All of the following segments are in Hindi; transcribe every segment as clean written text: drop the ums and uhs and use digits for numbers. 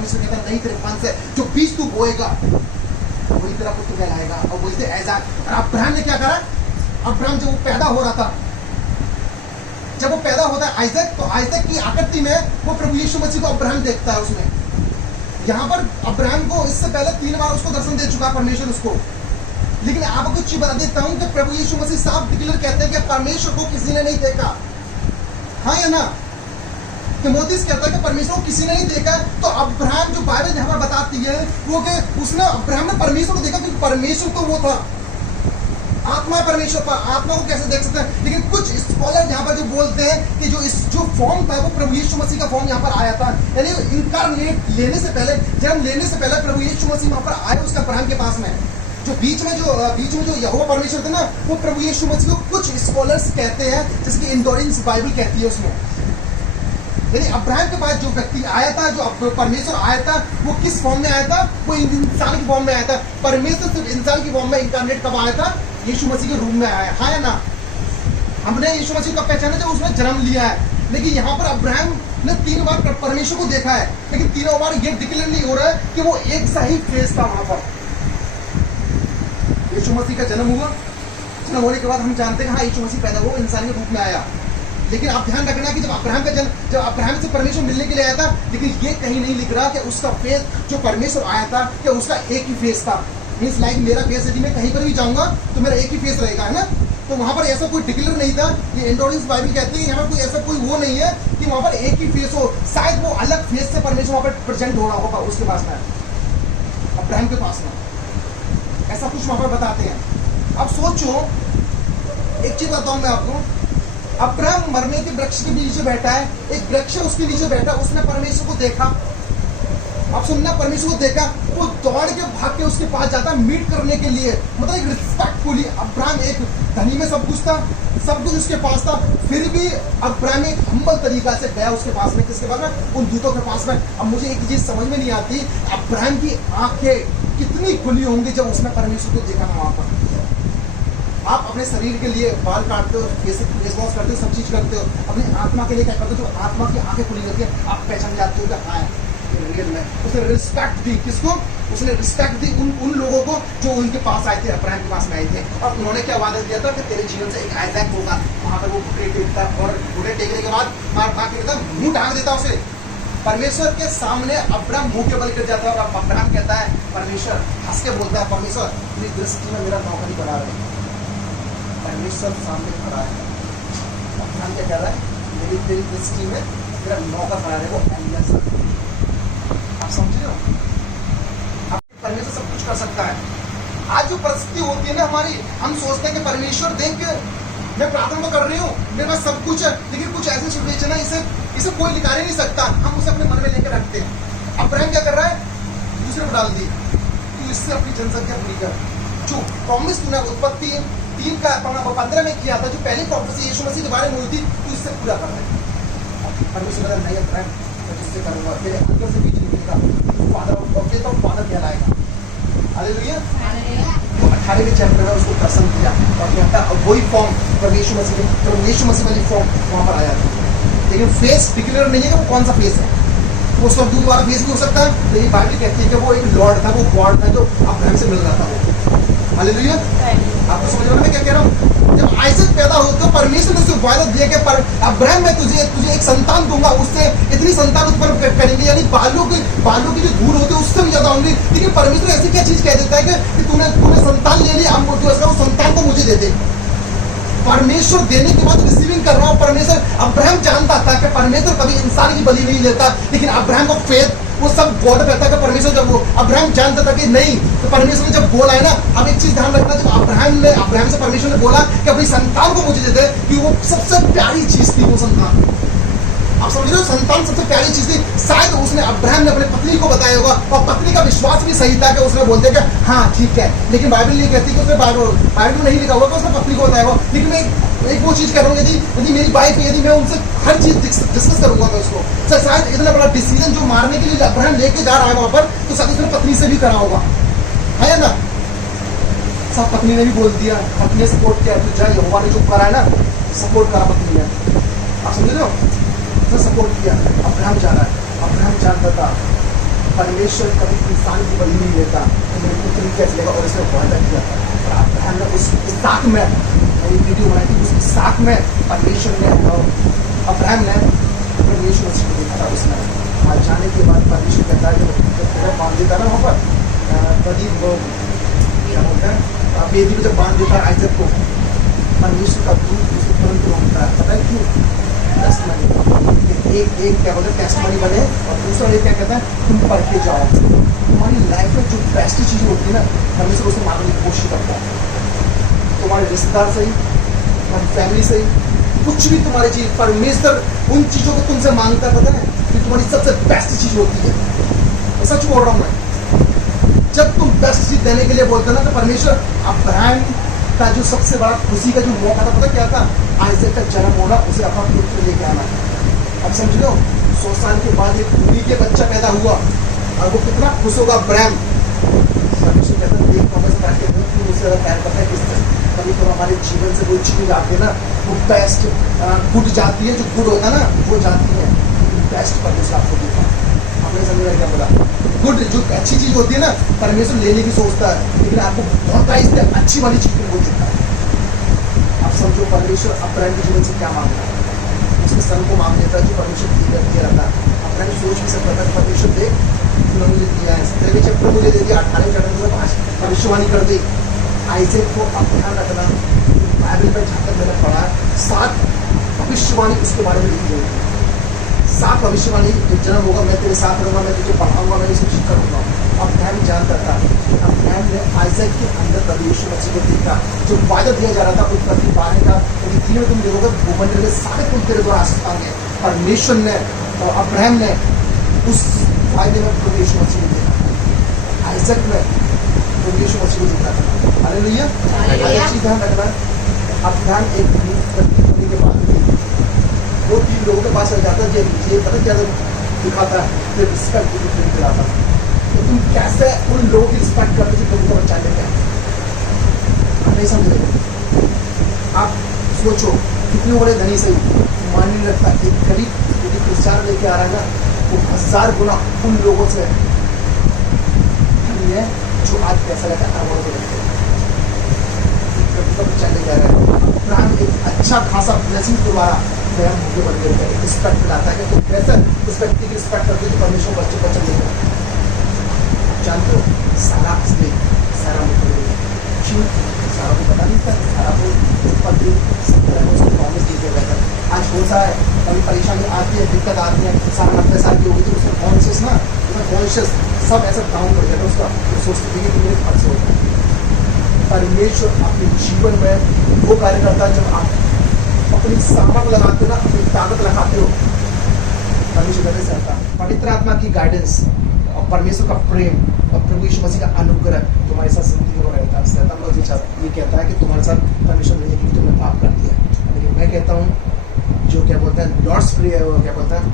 परमेश्वर कहता नहीं, तेरे फल से जो बीज तू बोएगा वही तेरा पुत्र कहलाएगा। और बोलते ऐसा, और अब्राहम ने क्या करा? अब्राहम जब वो पैदा हो रहा था, जब वो पैदा होता है आइजक, तो आइजक की आकृति में वो प्रभु यीशु मसीह को अब्राहम देखता है उसमें। यहाँ पर अब्राहम को इससे पहले 3 बार उसको दर्शन दे चुका परमेश्वर उसको। लेकिन आपको कुछ चीज बता देता हूं कि प्रभु यीशु मसीह साफ डिक्लेयर कहते हैं कि परमेश्वर को किसी ने नहीं देखा। हाँ या ना? तीमुथियुस कहता है कि परमेश्वर को किसी ने नहीं देखा। तो अब्राहम जो बाइबल यहाँ पर बताती है वो कि उसने अब्राहम ने परमेश्वर को देखा, क्योंकि परमेश्वर तो वो था, आत्मा परमेश्वर पर, आत्मा को कैसे देख सकते हैं? लेकिन कुछ स्कॉलर यहाँ पर जो बोलते हैं कि जो फॉर्म था वो प्रभु यीशु मसीह का फॉर्म यहाँ पर आया था, यानी इनकारनेट लेने से पहले, जन्म लेने से पहले प्रभु यीशु मसीह वहाँ पर आए उसका अब्राहम के पास में। जो बीच में जो यहोवा परमेश्वर थे ना, वो प्रभु यीशु मसीह को कुछ स्कॉलर्स कहते हैं, जिसकी इंडोरेंस बाइबल कहती है उसमें। यानी अब्राहम के पास जो व्यक्ति आया था, जो परमेश्वर आया था, वो किस फॉर्म में आया था? वो इंसान की फॉर्म में आया था। परमेश्वर सिर्फ इंसान की फॉर्म में इनकारनेट कब आया था? यीशु मसीह के रूप में आया। हाँ या ना? हमने यीशु मसीह का पहचाना जब उसने जन्म लिया है। लेकिन यहाँ पर अब्राहम ने 3 बार परमेश्वर को देखा है, लेकिन तीनों बार ये डिक्लेयर नहीं हो रहा है कि वो एक सा ही फेस था वहां पर। यीशु मसीह का जन्म हुआ, जन्म होने के बाद हम जानते हैं हाँ यीशु मसीह पैदा हुआ, इंसान के रूप में आया। लेकिन आप ध्यान रखना कि जब अब्राहम से परमेश्वर मिलने के लिए आया था, लेकिन ये कहीं नहीं लिख रहा कि उसका फेस जो परमेश्वर आया था कि उसका एक ही फेस था। मीन्स लाइक मेरा फेस यदि मैं कहीं पर भी जाऊंगा तो मेरा एक ही फेस रहेगा, है ना? तो वहां पर ऐसा कोई डिक्लेयर नहीं था। ये एंडोरेंस बाइबल कहती है यहाँ पर कोई ऐसा कोई वो नहीं है कि वहां पर एक ही फेस हो। शायद वो अलग फेस से परमेश्वर वहां पर प्रेजेंट हो रहा होगा उसके पास में, अब्राहम के पास में, ऐसा कुछ वहां पर बताते हैं। अब सोचो, एक चीज बताऊं मैं आपको, अब्राहम मरने के वृक्ष के नीचे बैठा है, एक वृक्ष उसके नीचे बैठा, उसने परमेश्वर को देखा। अब सुनना, परमेश्वर को देखा, वो दौड़ के भाग के उसके पास जाता मीट करने के लिए, मतलब एक रिस्पेक्टफुली। अब्राहम एक धनी में सब कुछ था, सब कुछ उसके पास था, फिर भी अब्राहम एक हम्बल तरीका से गया उसके पास में। किसके पास में? उन दूतों के पास में। अब मुझे एक चीज समझ में नहीं आती, अब्राहम की आंखें कितनी खुली होंगी जब उसने परमेश्वर को देखा वहां पर। आप अपने शरीर के लिए बाल काटते हो, फेस वॉश करते हो, सब चीज करते हो, अपनी आत्मा के लिए क्या करते हो? जो आत्मा की आंखें खुली रहती है, आप पहचान जाते हो कि हाँ रियल में। उसने रिस्पेक्ट दी, किसको? उसने रिस्पेक्ट दी उन लोगों को जो उनके पास आए थे, अब्राहम के पास में आए थे। और उन्होंने क्या वादा दिया था कि तेरे जीवन से एक आइजैक होगा। वहां पर वो घुटने टेकता, और घुटने टेकने के बाद मुंह ढांक देता उसे परमेश्वर के सामने। अब्राहम मुंह के बल गिर जाता है, और अब्राहम कहता है, परमेश्वर हंस के बोलता है, परमेश्वर अपनी दृष्टि में मेरा नौकरी बना रहे। परमेश्वर सामने खड़ा है, अब्राहम क्या कह रहा है? मेरी तेरी दृष्टि में मेरा नौकर खड़ा है, वो एलियस है। आप समझ रहे हो? परमेश्वर सब कुछ कर सकता है। आज जो परिस्थिति होती है ना हमारी, हम सोचते हैं कि परमेश्वर देख, मैं प्रार्थना तो कर रही हूँ, मेरे पास सब कुछ है, लेकिन कुछ ऐसे सिचुएशन है इसे कोई निकाल ही नहीं सकता, हम उसे अपने मन में लेकर रखते हैं। अब्राहम क्या कर रहा है? दूसरे को डाल दी, तू इससे अपनी जनसंख्या पूरी कर। जो प्रॉमिस तूने उत्पत्ति 3:15 में किया था, जो पहली प्रॉफेसी यीशु मसीह के बारे में हुई थी, तू इससे पूरा कर रहा है। परमेश्वर नहीं अब्राहम, मैं जिससे करूंगा तेरे अंदर से बीज निकलेगा, फादर कहलाएगा। हालेलुया। 18वें चैप्टर में उसको प्रसन्न किया, और कहता वही फॉर्म प्रभु यीशु मसीह वाली फॉर्म वहां पर आया था। लेकिन फेस डिक्लेयर नहीं है कि वो कौन सा फेस है। वो उसका दूध वाला फेस भी हो सकता है, लेकिन बाइबल कहती है कि वो एक लॉर्ड था, वो गॉड था जो अब्राहम से मिल रहा था वो। हालेलुया। आपको समझ रहे हो मैं क्या कह रहा हूँ? जब आइजक पैदा हो तो परमेश्वर ने उसे वायदा दिया कि पर अब्राहम मैं तुझे एक संतान दूंगा, उससे इतनी संतान उत्पन्न करेंगे, यानी बालों की जो धूल होती है उससे भी ज्यादा होंगी। लेकिन परमेश्वर ऐसी क्या चीज कह देता है कि तूने संतान ले ली, अब वो संतान को मुझे दे दे। परमेश्वर देने के बाद रिसीविंग कर रहा हूं। परमेश्वर, अब्राहम जानता था कि परमेश्वर कभी इंसान की बलि नहीं लेता, लेकिन अब्राहम का फेथ वो सब गॉड कहता है कि परमेश्वर, जब वो अब्राहम जानता था कि नहीं, तो परमेश्वर ने जब बोला है ना, अब एक चीज ध्यान रखना, जब अब्राहम से परमेश्वर ने बोला कि अपनी संतान को मुझे दे दे, कि वो सबसे प्यारी चीज थी वो संतान। आप समझ रहे हो? संतान सबसे प्यारी चीज थी। शायद उसने अब्राहम ने अपने पत्नी को बताया होगा, और पत्नी का विश्वास भी सही था कि उसने बोलते कि हाँ ठीक है। लेकिन बाइबल ये कहती है कि उसने बाइबल में नहीं लिखा हुआ कि उसने पत्नी को बताया होगा। लेकिन मैं एक वो चीज करूंगा जी, यदि मेरी वाइफ है, यदि मैं उनसे हर चीज डिस्कस करूंगा मैं उसको, शायद इतना बड़ा डिसीजन जो मारने के लिए अब्राहम लेके जा रहा है वहां पर, तो शायद उसने पत्नी से भी करा होगा, है ना? सब पत्नी ने भी बोल दिया, पत्नी ने सपोर्ट किया, तो जय यहोवा ने जो करा है ना, सपोर्ट करा पत्नी ने। आप समझ रहे हो? सपोर्ट किया। अब्राहम जा रहा है, अब्राहम जानता था, परमेश्वर कभी इंसान की बलि नहीं लेता तो मेरे पुत्र क्या चलेगा, और इसमें वादा किया था। और अब्राहम ने उस साथ में वीडियो बनाई थी, उसके साथ में परमेश्वर ने अब्राहम ने परमेश्वर मसीह को देखा था। उसमें आज जाने के बाद परमेश्वर कहता है जब बांध देता ना वहाँ पर प्रदीप वो क्या बोलते हैं बेदी को जब बांध देता है आइजक को, परमेश्वर का दूत उसको तुरंत रोकता है। पता है क्यों? एक क्या बोलते हैं टेस्टमनी बने, और दूसरा एक क्या कहता है तुम पढ़ के जाओ। तुम्हारी लाइफ में जो बेस्ट चीज़ होती है ना, परमेश्वर उसको मांगने की कोशिश करता है। तुम्हारे रिश्तेदार सही, तुम्हारी फैमिली सही, कुछ भी तुम्हारी चीज परमेश्वर उन चीजों को तुमसे मांगता है। पता है कि तुम्हारी सबसे बेस्ट चीज होती है। मैं सच बोल रहा हूँ मैं, जब तुम बेस्ट चीज देने के लिए बोलते ना, तो परमेश्वर अब्राहम का जो सबसे बड़ा खुशी का जो मौका था, पता क्या था? आइजक का जन्म होना, उसे अपना पुत्र लेके आना। अब समझ लो 100 साल के बाद एक बूढ़ी के बच्चा पैदा हुआ, और वो कितना खुश होगा अब्राहम। परमेश्वर कहता है देख वापस बैठ के मुझसे ज़्यादा प्यार करता है किससे? कभी तो हमारे जीवन से कोई चीज आती है ना, वो बेस्ट गुड जाती है, जो गुड होता है ना वो जाती है, बेस्ट परमेश्वर आपको देता है। आपने समझ क्या बोला? गुड जो अच्छी चीज होती है ना, परमेश्वर लेने की सोचता है, लेकिन आपको बहुत प्राइस दे अच्छी वाली चीज को देता है। आप समझो परमेश्वर अब्राहम के जीवन से क्या मांगता है? उसके सन को मांग लेता है जो परमेश्वर दिया रहता है। अब्राहम सोच भी सकता था कि परमेश्वर देख तूने मुझे दिया है, 17वें चैप्टर मुझे दे दिया, 18वें चैप्टर में 5 भविष्यवाणी कर दी। आइजक को अब ध्यान रखना, बाइबल में जहाँ तक मैंने पढ़ा 7 भविष्यवाणी उसके बारे में लिखी गई। 7 भविष्यवाणी जब जन्म होगा मैं तेरे साथ रहूंगा, मैं तुझे पढ़ाऊंगा, मैं इसे ठीक करूंगा। अब ध्यान जानता था, अब्राहम ने आइजक के अंदर परमेश्वर मसीह को देखा, जो वायदा दिया जा रहा था उत्पत्ति 12 का, क्योंकि 3 में तुम देखोगे भूमंडल में सारे कुल तेरे द्वारा आशीष पाएंगे। परमेश्वर ने और अब्राहम ने उस वायदे में परमेश्वर मसीह को देखा, आइजक में परमेश्वर मसीह को देखा था। हालेलुया। अच्छी ध्यान रखना। अब ध्यान एक होने के बाद वो 3 लोगों के पास आ जाता है, ये पता क्या दिखाता है, फिर रिस्पेक्ट दिलाता है। तो तुम कैसे उन लोगों की रिस्पेक्ट करते थे प्रभु का बच्चा लेते हैं? आप नहीं समझ रहे। आप सोचो कितने बड़े धनी से मान नहीं रखता, एक गरीब यदि प्रचार लेके आ रहा है ना, वो 1000 गुना उन लोगों से धनी है जो आज पैसा लेता है अरबों के लेते हैं। प्रभु का बच्चा लेके आ रहा है, अब्राहम एक अच्छा खासा ब्लेसिंग के द्वारा मुझे बढ़ गया है, रिस्पेक्ट मिलाता है कि तुम कैसे उस व्यक्ति की रिस्पेक्ट करते हो जो परमेश्वर बच्चे बच्चा लेकर जानते हो। सारा असली सारा क्यों सारा को पता नहीं था, सारा को उत्पत्ति 17 में उसको प्रॉमिस दिया गया था। आज होता है कभी परेशानी आती है, दिक्कत आती है, 90 साल की होगी तो उसका कॉन्शियस ना, उसका कॉन्शियस सब ऐसा डाउन कर देता है उसका, तो सोचते थे कि मेरे फर्ज होता है। परमेश्वर अपने जीवन में वो कार्य करता है जब आप अपनी सामर्थ लगाते हो ना, अपनी ताकत लगाते हो, परमेश्वर कहते सहता। पवित्र आत्मा की गाइडेंस और परमेश्वर का प्रेम और प्रभु यीशु मसीह का अनुग्रह तुम्हारे साथ जिंदगी में रहता है। शैतान लोग ये कहता है कि तुम्हारे साथ परमेश्वर नहीं है क्योंकि तुमने पाप कर दिया, लेकिन मैं कहता हूँ जो क्या बोलते हैं लॉर्ड्स प्रेयर, वो क्या बोलते हैं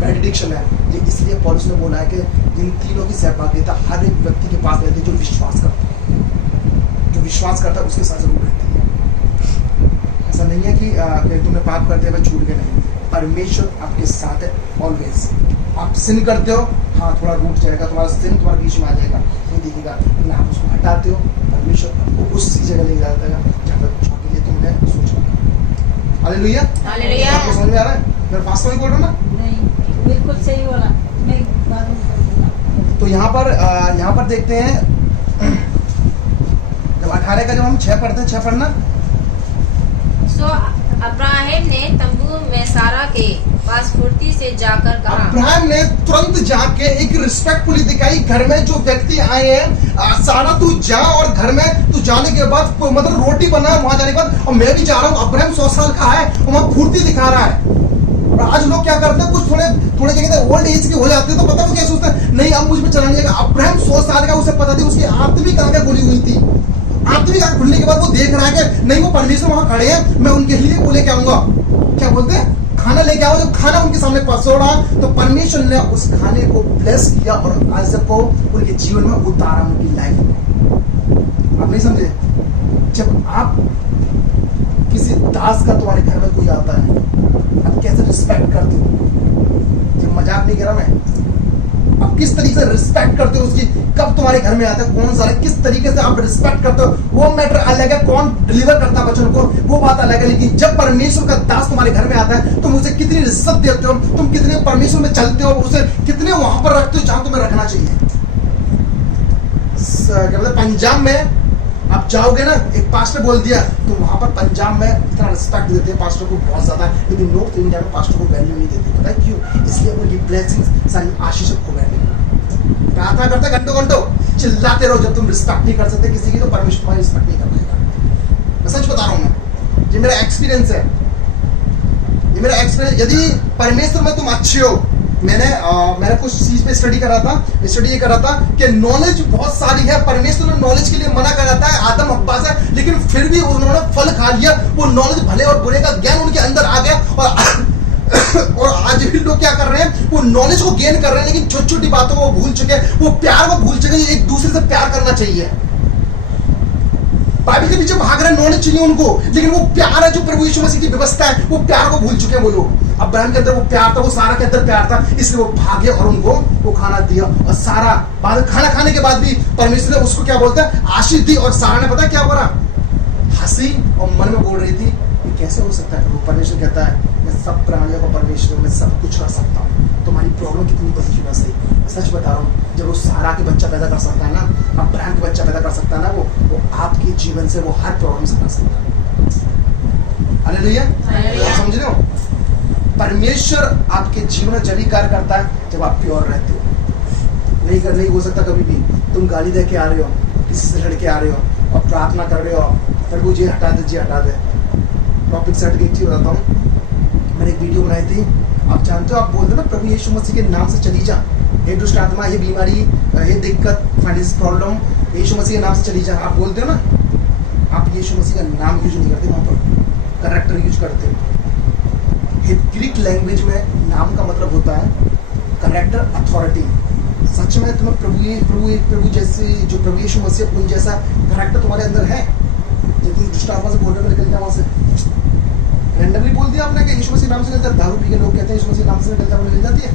बेनेडिक्शन है, ये इसलिए पौलुस ने बोला है कि इन तीनों की सहभागिता हर एक व्यक्ति के पास रहती है जो विश्वास करता है। जो विश्वास करता है उसके साथ जरूर रहती है। ऐसा नहीं है कि तुमने पाप करते हुए छूट के नहीं, परमेश्वर आपके साथ है ऑलवेज। आप सिन करते हो, हाँ थोड़ा रूठ जाएगा, तुम्हारा सिन तुम्हारे बीच में आ जाएगा, नहीं दिखेगा, लेकिन आप उसको हटाते हो, परमेश्वर आपको उसी जगह ले जाता है जहाँ पर के लिए तुमने सोचा। हालेलुया। हालेलुया। आपको समझ में आ रहा है? मैं फास्ट नहीं बोल रहा ना? नहीं, बिल्कुल सही बोला। तो यहाँ पर देखते हैं जब 18 का जब हम 6 पढ़ते हैं, 6 पढ़ना। सो अब्राहम ने तंबू में सारा के पास फुर्ती से जाकर कहा। अब्राहम ने तुरंत जाके एक रिस्पेक्टफुली दिखाई, घर में जो व्यक्ति आए हैं, सारा तू जा, और घर में तू जाने के बाद मतलब रोटी बना वहां जाने के बाद, और मैं भी जा रहा हूँ। अब्राहम 100 साल का है, वहां फुर्ती दिखा रहा है। और आज लोग क्या करते हैं, कुछ थोड़े जगह ओल्ड एज के हो जाते हैं तो पता वो क्या सोचते हैं, नहीं अब मुझ में चला नहीं जाएगा। अब्राहम 100 साल का, उसे पता थी उसकी आत्मिक आंखें खुली हुई थी। आत्मिक आंख खुलने के बाद वो देख रहा है कि नहीं वो परमेश्वर वहां खड़े हैं, मैं उनके लिए वो लेके आऊंगा, क्या बोलते हैं खाना लेके आओ। जब खाना उनके सामने परोसा तो परमेश्वर ने उस खाने को ब्लेस किया और आइजक को उनके जीवन में उतारा, उनकी लाइफ में। आप नहीं समझे? जब आप किसी दास का तुम्हारे घर में कोई आता है, आप कैसे रिस्पेक्ट करते हो? जब मजाक नहीं कर रहा मैं, अब किस तरीके से रिस्पेक्ट करते हो उसकी, कब तुम्हारे घर में आता है, कौन सा है, किस तरीके से आप रिस्पेक्ट करते हो, वो मैटर अलग है। कौन डिलीवर करता है वचन को, वो बात अलग है। लेकिन जब परमेश्वर का दास तुम्हारे घर में आता है, तुम उसे कितनी इज्जत देते हो, तुम कितने परमेश्वर में चलते हो, उसे कितने वहां पर रखते हो जहां तुम्हें रखना चाहिए। क्या बोलते, पंजाब में आप जाओगे ना, एक पास्टर बोल दिया तो वहां पर पंजाब में इतना रिस्पेक्ट देते हैं पास्टर को बहुत ज्यादा, लेकिन नॉर्थ इंडिया में पास्टर को वैल्यू नहीं देते। पता है क्यों? इसलिए उनकी ब्लेसिंग्स सारी आशीष खो गए। प्रार्थना करते घंटों घंटों, चिल्लाते रहो, जब तुम रिस्पेक्ट नहीं कर सकते किसी की तो परमेश्वर तुम्हारी रिस्पेक्ट नहीं कर पाएगा। मैं सच बता रहा हूँ, मैं ये मेरा एक्सपीरियंस है, ये मेरा एक्सपीरियंस। यदि परमेश्वर में तुम अच्छे हो, मैंने कुछ चीज पे स्टडी करा था, ये करा था कि नॉलेज बहुत सारी है, परमेश्वर ने नॉलेज के लिए मना करा था, आदम हव्वा से, लेकिन फिर भी उन्होंने फल खा लिया। वो नॉलेज भले और बुरे का ज्ञान उनके अंदर आ गया, और आज भी लोग क्या कर रहे हैं, वो नॉलेज को गेन कर रहे हैं, लेकिन छोटी छोटी बातों को भूल चुके हैं, वो प्यार को भूल चुके हैं, एक दूसरे से प्यार करना चाहिए। बाइबल के पीछे भाग रहे, नॉलेज चाहिए उनको, लेकिन वो प्यार है जो प्रभु यीशु मसीह की व्यवस्था है, वो प्यार को भूल चुके हैं वो लोग। अब्राहम के अंदर वो प्यार था, वो सारा के अंदर प्यार था, इसलिए वो भागे और उनको वो खाना दिया। और सारा बाद खाना खाने के बाद भी परमेश्वर ने उसको क्या बोलता है, आशीष दी। और सारा ने पता क्या बोला, हंसी और मन में बोल रही थी ये कैसे हो सकता है प्रभु। परमेश्वर कहता है मैं सब प्राणियों को परमेश्वर में सब कुछ कर सकता हूँ। तुम्हारी प्रॉब्लम कितनी बड़ी क्यों ना सही, सच बता रहा हूँ, जब वो सारा के बच्चा पैदा कर सकता है ना, अब्राहम के बच्चा पैदा कर सकता है ना, वो आपके जीवन से वो हर प्रॉब्लम से कर सकता है। हालेलुया, समझ रहे हो? परमेश्वर आपके जीवन में जब कार्य करता है जब आप प्योर रहते हो। नहीं हो सकता कभी भी तुम गाली दे के आ रहे हो, किसी से लड़के आ रहे हो और प्रार्थना कर रहे हो प्रभु जी हटा दे, जी हटा दे। टॉपिक सेट की एक चीज बताता हूँ, मैंने एक वीडियो बनाई थी, आप जानते हो, आप बोल दो ना प्रभु यीशु मसीह के नाम से चली जा, ये दुष्ट आत्मा, ये बीमारी, ये दिक्कत, फाइनेंस प्रॉब्लम, यीशु मसीह के नाम से चली जा, आप बोलते हो ना, आप यीशु मसीह का नाम यूज नहीं करते, वहां पर करेक्टर यूज करते हो। ग्रीक लैंग्वेज में नाम का मतलब होता है करेक्टर, अथॉरिटी। सच में तुम्हें प्रभु जैसे जो प्रभु यीशु मसीह उन जैसा करेक्टर तुम्हारे अंदर है? जब तुम दुष्ट आत्मा से बोल रहे हो निकल जाओ वहां से, रैंडमली बोल दिया आपने कि यीशु मसीह नाम से निकलता है, दारू पी के लोग कहते हैं यीशु मसीह नाम से निकलता है, निकल जाती है?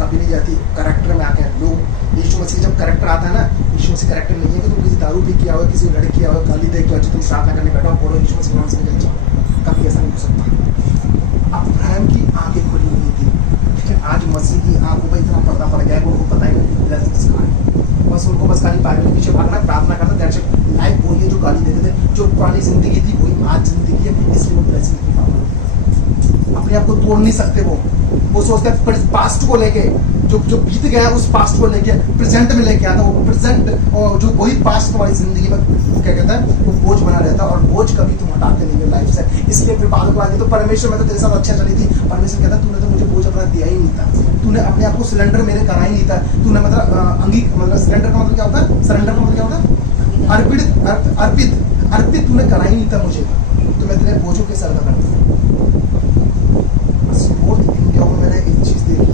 कभी नहीं जाती। करेक्टर में आके लोग, यीशु मसीह जब करेक्टर आता है ना, यीशु मसीह करेक्टर नहीं है कि तुम किसी दारू पी किया हो, किसी लड़की किया हो, गाली दे के तुम प्रार्थना करने बैठो बोलो यीशु मसीह नाम से निकल जाओ, कभी ऐसा नहीं हो सकता। अब्राहम की आंखें खुली हुई थी, लेकिन आज मसीह की आंखों पर इतना पर्दा पड़ गया है, उनको पता है बस उनको बस खाली बाइबल के पीछे भागना, प्रार्थना करना, दैट्स इट। लाइफ वही है जो गाली देते थे, जो पुरानी जिंदगी थी वही आज जिंदगी है, इसलिए वो ब्लेसिंग नहीं पाते, अपने आप को तोड़ नहीं सकते। वो सोचते हैं पास्ट को लेके, जो बीत गया उस पास्ट को लेके प्रेजेंट में लेके आता, वो प्रेजेंट और जो वही पास्ट तुम्हारी जिंदगी में क्या कहता है, वो बोझ बना रहता है, और बोझ कभी तुम हटाते नहीं हो लाइफ से। इसलिए फिर बाद में आती तो परमेश्वर में तो तेरे साथ अच्छा चली थी, परमेश्वर कहता तूने तो मुझे बोझ अपना दिया ही नहीं था, तूने अपने आप को सिलेंडर मेरे करा ही नहीं था, तूने मतलब सिलेंडर का मतलब क्या होता है, सरेंडर का मतलब क्या होता है, अर्पित तूने करा ही नहीं था मुझे, तो मैं तेरे बोझों के सर का करता। नॉर्थ इंडिया में मैंने एक चीज देखी